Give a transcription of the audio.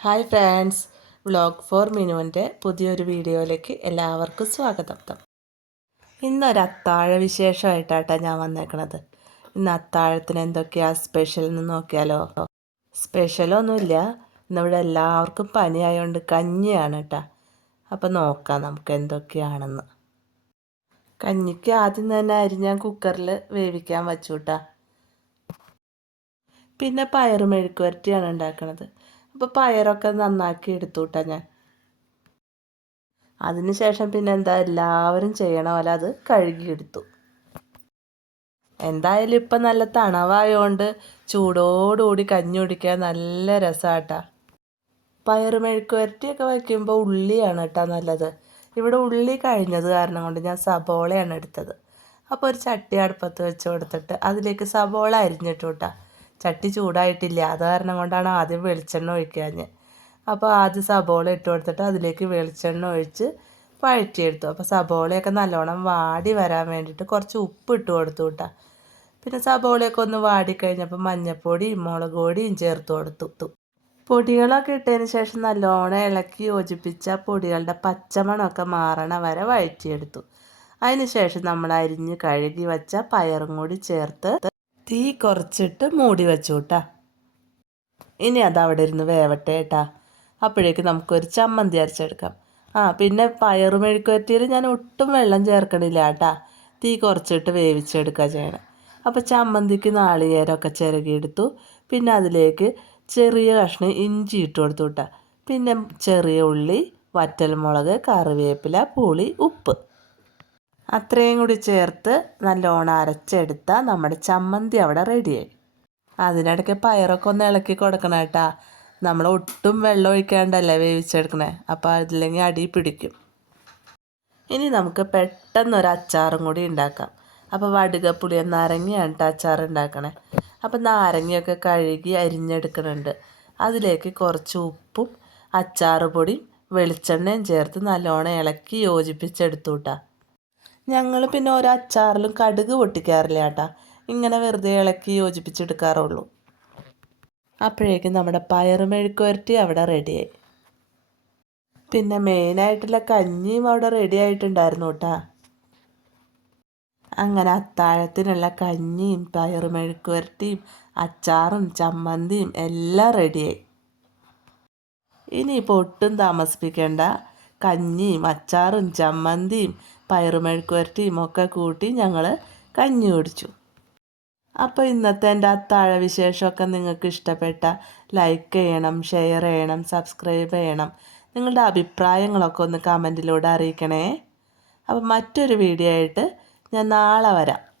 Hi friends. Vlog for മിനുവിന്റെ പുതിയൊരു വീഡിയോയിലേക്ക് എല്ലാവർക്കും സ്വാഗതം. ഇന്നൊരു അത്താഴ വിശേഷമായിട്ടാട്ടോ ഞാൻ വന്നേക്കണത്. ഇന്ന് അത്താഴത്തിന് എന്തൊക്കെയാണ് സ്പെഷ്യൽ എന്ന് നോക്കിയാലോ? സ്പെഷ്യലൊന്നുമില്ല ഇന്നിവിടെ എല്ലാവർക്കും പനിയായതുകൊണ്ട് കഞ്ഞിയാണ് കേട്ടോ അപ്പോൾ നോക്കാം നമുക്ക് എന്തൊക്കെയാണെന്ന്. കഞ്ഞിക്ക് ആദ്യം തന്നെ അരി ഞാൻ കുക്കറിൽ വേവിക്കാൻ വച്ചു കേട്ടോ പിന്നെ പയറും മെഴുക്കുവരട്ടിയാണ് ഉണ്ടാക്കണത്. അപ്പോൾ പയറൊക്കെ നന്നാക്കി എടുത്തു കേട്ടോ ഞാൻ അതിനുശേഷം പിന്നെ എന്താ എല്ലാവരും ചെയ്യണ പോലെ അത് കഴുകിയെടുത്തു. എന്തായാലും ഇപ്പം നല്ല തണവായതുകൊണ്ട് ചൂടോടുകൂടി കഞ്ഞി കുടിക്കാൻ നല്ല രസമാട്ടാ പയറ് മെഴുക്കുവരട്ടിയൊക്കെ വയ്ക്കുമ്പോൾ ഉള്ളിയാണ് കേട്ടോ നല്ലത്. ഇവിടെ ഉള്ളി കഴിഞ്ഞത് കാരണം കൊണ്ട് ഞാൻ സബോളയാണ് എടുത്തത്. അപ്പോൾ ഒരു ചട്ടി അടുപ്പത്ത് വെച്ച് കൊടുത്തിട്ട് അതിലേക്ക് സബോള അരിഞ്ഞിട്ടു കേട്ടോ ചട്ടി ചൂടായിട്ടില്ല. അത് കാരണം കൊണ്ടാണ് ആദ്യം വെളിച്ചെണ്ണ ഒഴിക്കാഞ്ഞ് അപ്പോൾ ആദ്യം സബോള ഇട്ട് കൊടുത്തിട്ട് അതിലേക്ക് വെളിച്ചെണ്ണ ഒഴിച്ച് വഴറ്റിയെടുത്തു. അപ്പോൾ സബോളയൊക്കെ നല്ലോണം വാടി വരാൻ വേണ്ടിയിട്ട് കുറച്ച് ഉപ്പ് ഇട്ട് കൊടുത്തു കേട്ടോ. പിന്നെ സബോളയൊക്കെ ഒന്ന് വാടിക്കഴിഞ്ഞപ്പോൾ മഞ്ഞൾപ്പൊടിയും മുളക് പൊടിയും ചേർത്ത് കൊടുത്തു. പൊടികളൊക്കെ ഇട്ടതിന് ശേഷം നല്ലോണം ഇളക്കി യോജിപ്പിച്ച പൊടികളുടെ പച്ചമണമൊക്കെ മാറണ വരെ വഴറ്റിയെടുത്തു. അതിന് ശേഷം നമ്മൾ അരിഞ്ഞ് കഴുകി വച്ച പയറും കൂടി ചേർത്ത് തീ കുറച്ചിട്ട് മൂടി വെച്ചു കേട്ടാ ഇനി അത് അവിടെ ഇരുന്ന് വേവട്ടെ കേട്ടാ അപ്പോഴേക്ക് നമുക്കൊരു ചമ്മന്തി അരച്ചെടുക്കാം. ആ പിന്നെ പയറും മെഴുക്കുവരട്ടിയിൽ ഞാൻ ഒട്ടും വെള്ളം ചേർക്കണില്ല കേട്ടാ തീ കുറച്ചിട്ട് വേവിച്ചെടുക്കുക ചെയ്യണം. അപ്പോൾ ചമ്മന്തിക്ക് നാളികേരമൊക്കെ ചിരകിയെടുത്തു പിന്നെ അതിലേക്ക് ചെറിയ കഷ്ണം ഇഞ്ചി ഇട്ട് കൊടുത്തു കേട്ടാ പിന്നെ ചെറിയ ഉള്ളി വറ്റൽമുളക് കറിവേപ്പില പുളി ഉപ്പ്. അത്രയും കൂടി ചേർത്ത് നല്ലോണം അരച്ചെടുത്താൽ നമ്മുടെ ചമ്മന്തി അവിടെ റെഡിയായി അതിനിടയ്ക്ക് പയറൊക്കെ ഒന്ന് ഇളക്കി കൊടുക്കണം കേട്ടാ. നമ്മൾ ഒട്ടും വെള്ളം ഒഴിക്കാണ്ടല്ലേ വേവിച്ചെടുക്കണേ. അപ്പോൾ അതില്ലെങ്കിൽ അടി പിടിക്കും. ഇനി നമുക്ക് പെട്ടെന്നൊരു അച്ചാറും കൂടി ഉണ്ടാക്കാം. അപ്പോൾ വടുക പുളിയ നാരങ്ങയാണ് കേട്ടോ അച്ചാർ ഉണ്ടാക്കണേ. അപ്പോൾ നാരങ്ങയൊക്കെ കഴുകി അരിഞ്ഞെടുക്കുന്നുണ്ട് അതിലേക്ക് കുറച്ച് ഉപ്പും അച്ചാറ് പൊടിയും വെളിച്ചെണ്ണയും ചേർത്ത് നല്ലോണം ഇളക്കി യോജിപ്പിച്ചെടുത്തു കേട്ടോ. ഞങ്ങൾ പിന്നെ ഓരോ അച്ചാറിലും കടുക് പൊട്ടിക്കാറില്ല കേട്ടാ. ഇങ്ങനെ വെറുതെ ഇളക്കി യോജിപ്പിച്ചെടുക്കാറുള്ളൂ. അപ്പോഴേക്കും നമ്മുടെ പയർ മെഴുക്കുവരട്ടി അവിടെ റെഡിയായി. പിന്നെ മെയിനായിട്ടുള്ള കഞ്ഞിയും അവിടെ റെഡി ആയിട്ടുണ്ടായിരുന്നു കേട്ടാ. അങ്ങനെ അത്താഴത്തിനുള്ള കഞ്ഞിയും പയർ മെഴുക്കുവരട്ടിയും അച്ചാറും ചമ്മന്തിയും എല്ലാം റെഡിയായി. ഇനിയിപ്പോൾ ഒട്ടും താമസിപ്പിക്കേണ്ട. കഞ്ഞിയും അച്ചാറും ചമ്മന്തിയും പയറുമെഴുക്കുവരട്ടിയും ഒക്കെ കൂട്ടി ഞങ്ങൾ കഞ്ഞി കുടിച്ചു. അപ്പോൾ ഇന്നത്തെ എന്റെ അത്താഴ വിശേഷമൊക്കെ നിങ്ങൾക്ക് ഇഷ്ടപ്പെട്ട ലൈക്ക് ചെയ്യണം ഷെയർ ചെയ്യണം സബ്സ്ക്രൈബ് ചെയ്യണം. നിങ്ങളുടെ അഭിപ്രായങ്ങളൊക്കെ ഒന്ന് കമന്റിലൂടെ അറിയിക്കണേ. അപ്പം മറ്റൊരു വീഡിയോ ആയിട്ട് ഞാൻ നാളെ വരാം.